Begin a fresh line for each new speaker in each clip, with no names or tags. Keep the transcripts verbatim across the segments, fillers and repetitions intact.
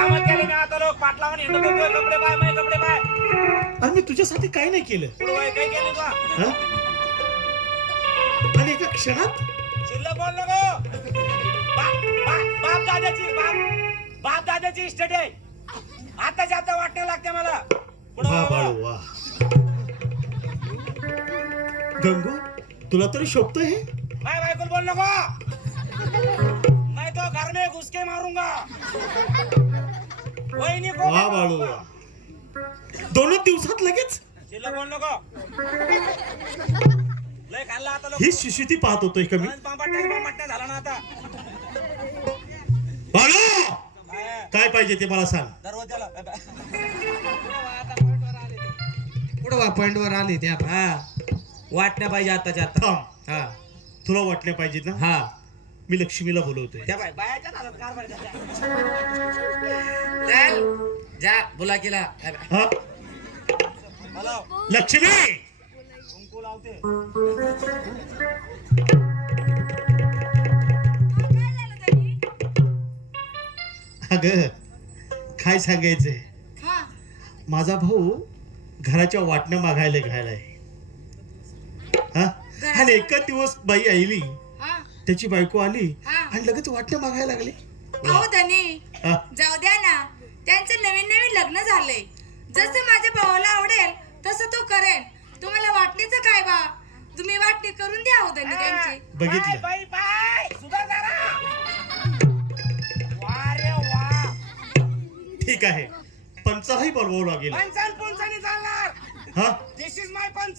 काम केले मी आता लोक पाटलावर हिंडत होतो कपडे पाय माझे कपडे पाय
आणि मी तुझ्यासाठी काही नाही केलं
पुढे काय केले तू
हा? आणि एका क्षणात
शिल्लक बोल नको बाप बाप बाप दादाची बाप बाप दादाची इस्टेट आहे आता जाता वाटणे लागते मला
वा बाळू वा गंगू तुला तरी शोभतंय हे
माय बायकोल बोल नको नाही तो घर में घुस के मारूंगा वहिनी को
वा बाळू वा दोनच दिवसात लगेच
शिल्लक बोल नको लय खाल्ला आता लोक
ही शिशिती पाहत होतोय का मी
पांपट्या पांपट्या झाला ना आता
बाळू
काय
काय पाहिजे ते मला सांग
दरवाजाला
पुढे पॉइंट वर आले ते आता
हा वाटण्या पाहिजे आताच्या आता
थांब
हा
तुला वाटण्या पाहिजेत ना
हा
मी लक्ष्मीला बोलवतोय
त्या बाय बायाच्या हातात कारभार चल जा बोला केला
हा
हॅलो
लक्ष्मी
कुंकू लावते
अगं काय सांगायचंय माझा भाऊ घराच्या वाटण्या मागायला घायलाय हा आणि एकच दिवस बाई आईली त्याची बायको आली आणि लगेच वाटण्या मागायला लागली
अहो धनी
हा.
जाऊ द्या ना त्यांचं नवीन नवीन लग्न झालंय जसं माझ्या भावाला आवडेल तसं तो करेन तुम्हाला वाटणीचं काय बा तुम्ही वाटणी करून द्या हो धनी त्यांची
बघितलं
बाई बाय सुधा जरा वा रे वा
ठीक आहे पंचाही बोलवावं लागेल
पंचान पंचानी चालणार
हा
दिस इज माय पंच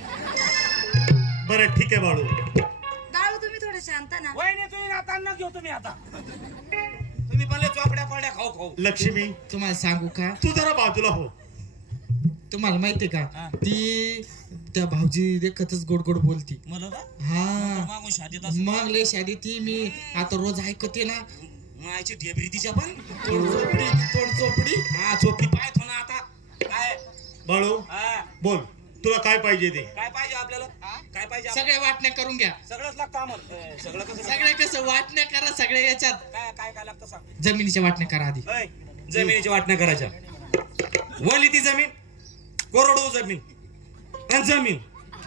बरं ठीक आहे बाळू
दाळू तुम्ही थोडं शांत ना
वहिनी तुम्ही आता न घेऊ तुम्ही आता तुम्ही पहिले चोपड्या पड्या खाऊ खाऊ
लक्ष्मी
तुम्हाला सांगू का
तू जरा बाजूला हो
तुम्हाला माहितीये
हा.
का ती त्या भाऊजी देखतच गोड गोड बोलती
मला का
हा
मागून शादीत असं
मग लय शादी ती मी आता रोज ऐकते ना
मायची ढेबरी तिच्या पण
तोड चोपडी तोड चोपडी
हा चोपी पाय थो ना आता काय
बाळू
हा
बोल तुला काय पाहिजे ते
काय पाहिजे आपल्याला काय पाहिजे आप-
सगळ्या वाटण्या करून घ्या
सगळंच लागतं आम्हाला ए, सगळं कसं
सगळे कसं वाटण्या करा सगळ्या याच्यात
काय काय काय लागतं सांग
जमिनीच्या वाटण्या करा आधी
ऐ, जमिनीची वाटण्या करायच्या वली ती जमीन कोरडो जमीन आणि जमीन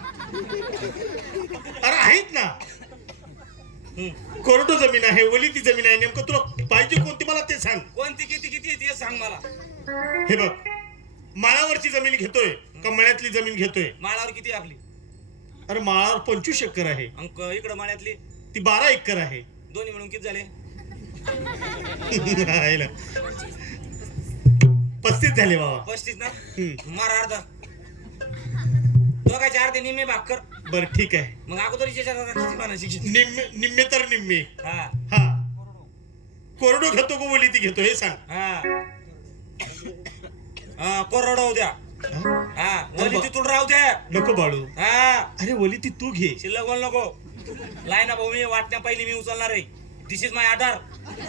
अरे आहेत ना
हम्म.
कोरडो जमीन आहे ओली ती जमीन आहे नेमकं तुला पाहिजे कोणती मला ते सांग
कोणती किती किती आहे ते सांग मला
हे बघ माळावरची जमीन घेतोय का मळ्यातली जमीन घेतोय
माळावर किती आहे आपली
अरे माळावर पंचवीस एकर आहे
अंक इकडं माळ्यातली
ती बारा एकर आहे
दोन्ही मिळून किती झाले
आहे ना. पस्तीस झाले बाबा
पस्तीस ना
हम्म.
मारा अर्धा दोघांचे अर्धे निम्मे भाग कर
बर ठीक आहे
मग अगोदरची किती पानाची किती
निम्मे निम्मे तर निम्मे
हा
हा कोरडो घेतो का ओली ती घेतो हे सांग
हा हा कोरडो द्या
हा?
हा वली तिथून राहू द्या
नको बाळू
हा
अरे ओली ती तू घे
शिल्लक बोल नको लाईना भाऊ मी वाटण्या पहिली मी उचलणार आहे दिस इज माय आधार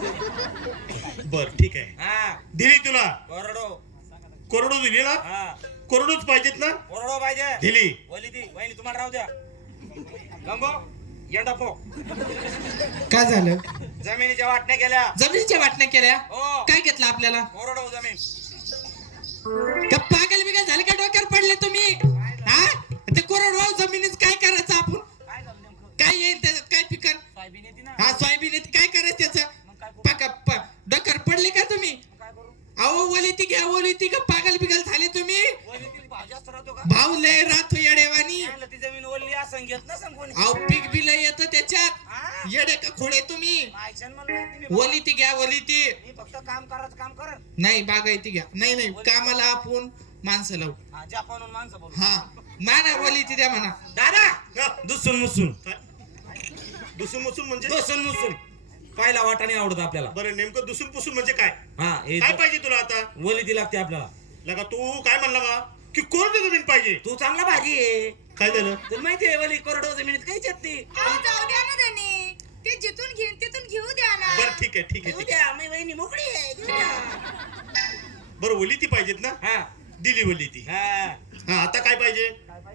बर ठीक आहे
हा
दिली तुला
कोरडो
कोरडो दिली ना
हा
कोरडोच पाहिजेत ना
कोरडो पाहिजे
दिली
वली ती वहिनी तुम्हाला राहू द्या गंगो येंडा पो
काय झालं
जमिनीच्या वाटण्या केल्या
जमिनीच्या वाटण्या केल्या
हो
काय घेतलं आपल्याला
कोरडो जमीन
का पागल बिगल झाले का डोक्यावर पडले तुम्ही हा ते कोरडवाहू जमिनीत काय करायचं आपण
काय झालं नेमकं
काय येईल त्याच्यात काय पिकन
सोयाबीन येते ना
हा सोयाबीन येते, काय करायचं त्याचं
मग काय करू
पाका प- डोक्यावर पडले का तुम्ही
मग काय करू
अहो ओली ती घ्या ओली ती का पागल बिगल झाले तुम्ही
वली ती भाजी जास्त राहतो का
भाऊ लय राहतो येडेवानी
त्याला ती जमीन ओली असं घेत ना सांग कोणी
अहो पीक बी लय येतं त्याच्यात
हा?
येडे का खोडे तुम्ही
मायच्यान मला माहिती नाही.
ओली ती घ्या ओली ती
मी फक्त काम करायचं काम कर
नाही बागायती घ्या नाही नाही कामाला आपण माणसं लावू
हा जपानहून माणसं बोलू
हा माना ओली ती द्या म्हणा
दादा
हा,
दुसून मुसून
दुसून मुसून म्हणजे
दुसून मुसून पाहिला वाटाणे आवडत आपल्याला
बरं नेमकं दुसून पुसून म्हणजे काय
हा हे
काय पाहिजे तुला आता
वली ती लागते आपल्याला
लगा तू काय म्हणला बा की कोरडो जमीन पाहिजे
तू चांगला भाजी आहे
काय झालं
तुला माहिती आहे वली कोरडो जमिनीत काहीच येत नाही
अहो, जाऊ द्या ना धनी ते जिथून घेईन तिथून घेऊ द्या ना
बरं ठीक आहे ठीक आहे
घेऊ
ठीक आहे
द्या मी वहिनी मोकळी आहे घेऊ द्या.
बरं ओली ती पाहिजेत ना
हा
दिली ओली ती
हा
हा आता काय पाहिजे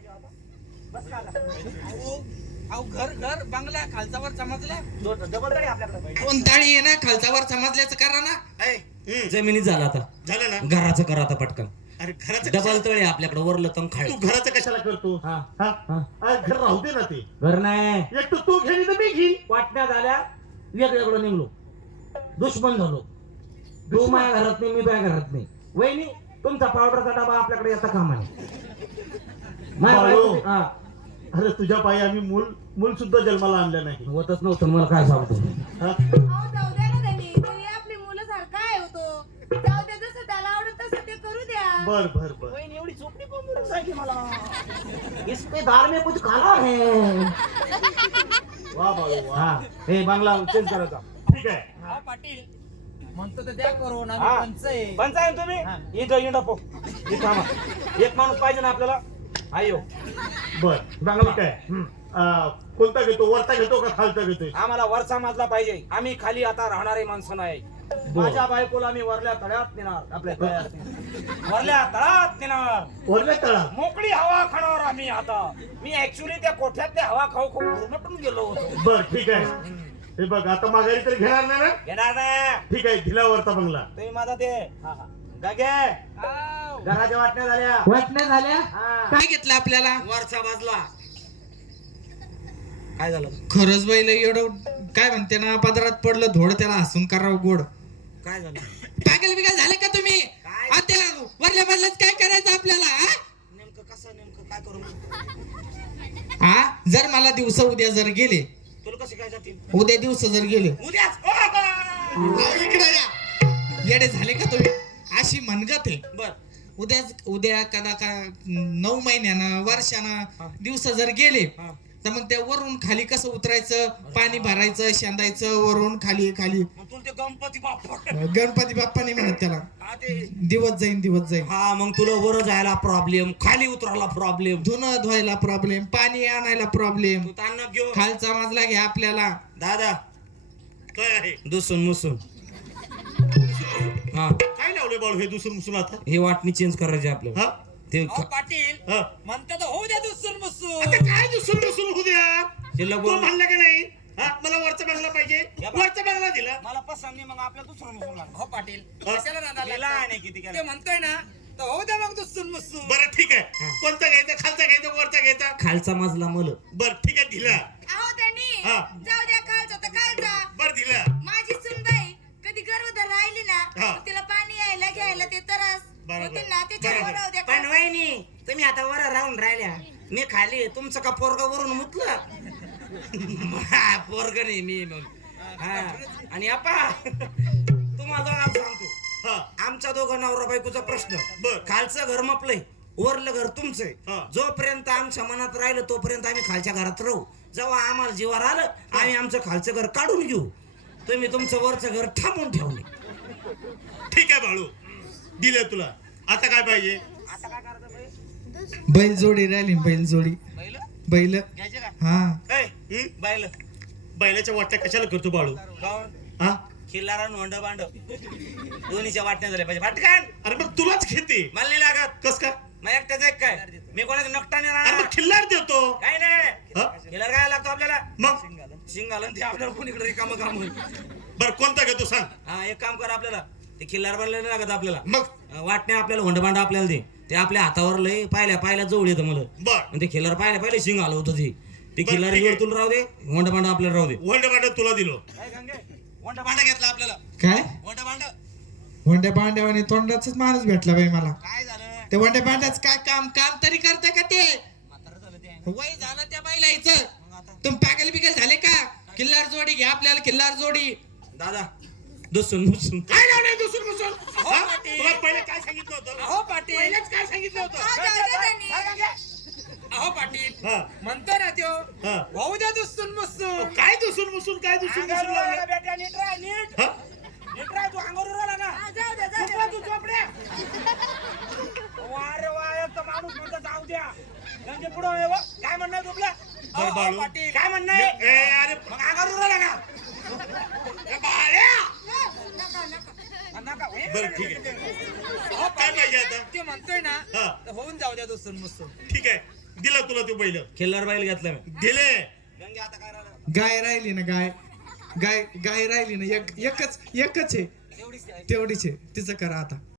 अहो घर घर बंगला खालचा वर समजला
डबल तरी आपल्याकडे
कोण ताळी आहे ना खालचा वर समजल्याचं करा ना
ऐ
हम्म.
जमिनीत झाला आता
झालं ना
घराचं कर आता पटकन
अरे घराचं
डबल
कशाला-
तळे आपल्याकडे वरलं तंग खाळ
तू घराचं कशाला करतो
हा.
हा?
हा.
अरे घर राहू दे ना ते
घर नाही
एक तर तू घेणी तर मी घेईन
वाटण्यात आल्या वेगवेगळं निघलो दुश्मन झालो तू माझ्या घरात नाही मी तुझ्या घरात नाही वहिनी तुमचा पावडरचा डबा आपल्याकडे येता कामा नाही माझ्या
बाळू.
बायको- हा,
अरे तुझ्या पायी आम्ही मूल मूल सुद्धा जन्माला आणलं नाही
होतच नव्हतं मला काय सांगतो
हा?
अहो जाऊ द्या ना त्यांनी त्यांनी आपली मुलं सारखं आहे होतो जाऊ द्या जसं त्याला आवडत तसं ते करू द्या
बर बर बर
वहिनी एवढी चोपडी कोण बोलून सांगितली मला
इसके दाल में कुछ काला है
वा बाळू वा
हा हे बांगला चेंज करायचा
ठीक आहे
हा पाटील म्हणतो तर द्या करून
हा.
आम्ही पंच आहे
पंच आहे तुम्ही
हा.
इथं इंडा पो इथं थांबा. एक माणूस पाहिजे ना आपल्याला आयो
बर
बांगला.
ठीक आहे आ, कोणता घेतो वरचा घेतो का खालचा घेतोय
आम्हाला वरचा मजला पाहिजे आम्ही खाली आता राहणारे माणसं नाही माझ्या बायकोला मी वरल्या तळ्यात नेणार आपल्या तळ्यात वरल्या तळ्यात नेणार
वरल्या तळा
मोकळी हवा खाणार आम्ही आता मी ऍक्च्युली त्या कोठ्यातल्या हवा खाऊ खूप घुरमटून गेलो होतो
बर ठीक आहे हे बघ आता माघारी तरी घेणार नाही ना
येणार ना
ठीक आहे दिला वरचा बंगला
तुम्ही माझा ते गागे
आव.
घराच्या वाटण्या झाल्या
वाटण्या झाल्या
हा.
काय घेतलं आपल्याला
वरचा बाजला काय झालं
खरंच बाईला एवढं काय म्हणते ना पदरात पडलं धोड त्याला हसून करावं गोड
काय झालं
पागल बिगल झाले का तुम्ही
काय?
आ, त्याला वरल्या बदल्यात काय करायचं आपल्याला हा?
नेमकं कसं नेमकं काय करू
हा जर मला दिवस उद्या जर गेले
तुला कसे काय जातील
उद्या दिवस जर गेले
उद्याच
आ, इकडे या. येडे झाले का तुम्ही अशी मनगत आहे
बर
उद्या उद्या कदा का नऊ महिन्यानं वर्षानं दिवस जर गेले
हा.
तर मग त्या वरून खाली कसं उतरायचं पाणी भरायचं शेंदायचं वरून खाली खाली
मग तुला ते गणपती बाप्पा
गणपती बाप्पा नाही म्हणत त्याला
हा ते
दिवस जाईन दिवस जाईन
हा मग तुला वर जायला प्रॉब्लेम खाली उतरायला प्रॉब्लेम
धुणं धुवायला प्रॉब्लेम पाणी आणायला प्रॉब्लेम
तू तांना घेऊ
खालचा मजला घ्या आपल्याला
दादा
काय आहे
दुसून मुसून हा
काय लावले बाळू हे दुसरं मुसून आता
हे वाटणी चेंज करायची आपल्याला
हा
ते
अहो, पाटील
हा
म्हणतो तर होऊ द्या दुसून
आता
मुसून
काय दुसरं मुसून होऊ द्या
शिल्लक
तू
बोल
म्हणलं का नाही हा मला वरचा बंगला पाहिजे वरचा बंगला दिला
मला पसंत नाही मग आपल्या दुसरं मुसून लागलं हो पाटील
हा?
कशाला नादाला
गेला
लागता?
आणि किती केला?
ते म्हणतोय ना तर होऊ द्या मग दुसून मुसून
बरं ठीक आहे कोणता घ्यायचा खालचा घ्यायचा वरचा घ्यायचा
खालचा मजला मल
बरं ठीक आहे दिला
अहो त्यांनी
हा.
जाऊ द्या खालचा तर खालचा
बरं दिला
माझी सुनबाई कधी गर्भधर राहिली ना
हा.
तर तिला पाणी यायला घ्यायला ते त्रास
बरोबर.
होतील ना त्याच्यावर
बरोबर.
राहू द्या
पण वहिनी तुम्ही आता वर राहून राहिल्या मी खाली तुमचं का पोरग वरून मुतलं पोरग नाही मी मग हा आणि आपा तुम्हाला दोघांना सांगतो
हा
आमच्या दोघं नवरा बायकोचा प्रश्न
बर.
खालचं घर मपलंय वरलं घर तुमचंय
हा.
जोपर्यंत आमच्या मनात राहिलं तोपर्यंत आम्ही खालच्या घरात राहू जेव्हा आम्हाला जीवावर आलं आम्ही आमचं खालचं घर काढून घेऊ तुम्ही तुमचं वरचं घर थांबून ठेवले
ठीक आहे बाळू दिले तुला आता काय पाहिजे
आता काय करायचं बाई?
बैल जोडी राहिली बैल जोडी
बैल
बैल
घ्यायचे का
हा
ऐ,
हं?
बायलं
बैलाच्या वाट्या कशाला करतो बाळू
गावात
हा
खिल्लारा नोंड बांड दोन्हीच्या वाटण्या झाल्या पाहिजे वाटकान
अरे मग तुलाच घेते
मला नाही लागत
कस का
मग एकट्याच एक काय मी कोणाचं नकटाने
अरे
राहणार
मग खिल्लार देतो
काय नाही
हा?
खिल्लार काय लागतो आपल्याला
मग
शिंग घालून ते आपल्याला कोणीकडे रिकामं काम होईल
बर कोणता घेतो सांग
हा एक काम कर आपल्याला ते खिल्लार बनले नाही लागत आपल्याला
मग
अं, वाटणे आपल्याला होंडबांड आपल्याला दे ते आपल्या हातावर लय पाहिल्या पाहिल्या जवळ येतं मला
बर
आणि ते खिल्लार पाहिल्या पहिले शिंग आलं होतं ते ते
बरं,
खिल्लार
ठीक आहे.
तुला राहू दे होंडबांड आपल्याला राहू दे
वंड वाटत तुला दिलो
होंडबांड घेतला आपल्याला
काय
होंडबांड
वंड्या पांड्यावाने तोंडाचाच माणूस भेटला बाई मला
काय झालं
ते वंड्या पांड्याच काय काम काम तरी करते का ते
म्हातारं झालं ते
वय झालं त्या बाईला यायचं
मग आता
तुम्ही पागल बिगल झाले का किल्लार जोडी घ्या आपल्याला किल्लार जोडी
दादा दुसून मुसून
काय लावलंय दुसरं मुसून
हो,
हा?
पाटील.
तुला पहिले काय सांगितलं होतं
अहो पाटील
पहिलेच काय सांगितलं
हा,
होतं
जाऊ द्या त्यांनी
अहो पाटील
हा
म्हणतो ना त्यो
हा
होऊ द्या दुसून मुसून
काय दुसून मुसून काय दुसून मुसून लावलंय?
बेटा नीट राह नीट
हा?
नीट राह तू अंगावर राहिला ना
हा, जाऊ द्या जाऊ
चुकला
द्या
तू चोपड्या वारे वा एक तर माणूस म्हणतो जाऊ द्या म्हणजे पुढं आहे व. काय म्हणणं आहे तुला
बरं, बाळू.
पाटील काय म्हणणं आहे
ए, अरे
मग अंगावर राहिला ना
ए, बाळ्या!
नका नका
हा, नका हे
बरं ठीक आहे
अहो,
काय पाहिजे आता
ते म्हणतोय ना
हा.
तर होऊन जाऊ द्या दुसून मुसून
ठीक आहे दिला तुला तो बैल
खिल्लार बाईल घेतला मी
दिले
गंगे आता काय राहिलं
गाय राहिली ना गाय गाय गाय राहिली ना एक एकच एकच आहे
तेवढीच आहे.
तेवढीच आहे तिचं करा आता